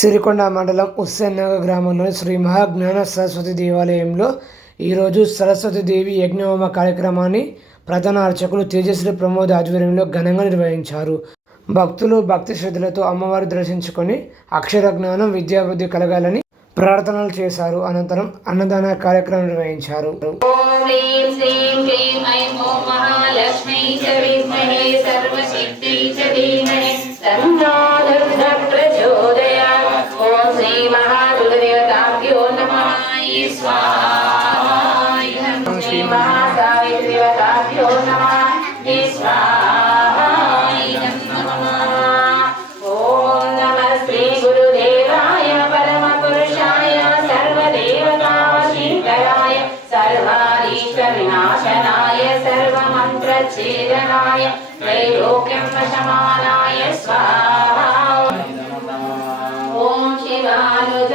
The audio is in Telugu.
సిరికొండ మండలం హుస్సేన్నగర్ గ్రామంలోని శ్రీ మహాజ్ఞాన సరస్వతి దేవాలయంలో ఈరోజు సరస్వతీదేవి యజ్ఞహోమ కార్యక్రమాన్ని ప్రధాన అర్చకులు తేజశ్రీ ప్రమోద్ ఆధ్వర్యంలో ఘనంగా నిర్వహించారు. భక్తులు భక్తి శ్రద్ధలతో అమ్మవారి దర్శించుకొని అక్షర జ్ఞానం విద్యాబుద్ధి కలగాలని ప్రార్థనలు చేశారు. అనంతరం అన్నదాన కార్యక్రమం నిర్వహించారు. विनाशनाय सर्वमन्त्रच्छेदनाय त्रैलोक्यं वशमानाय स्वाहा। ॐ शिवानुज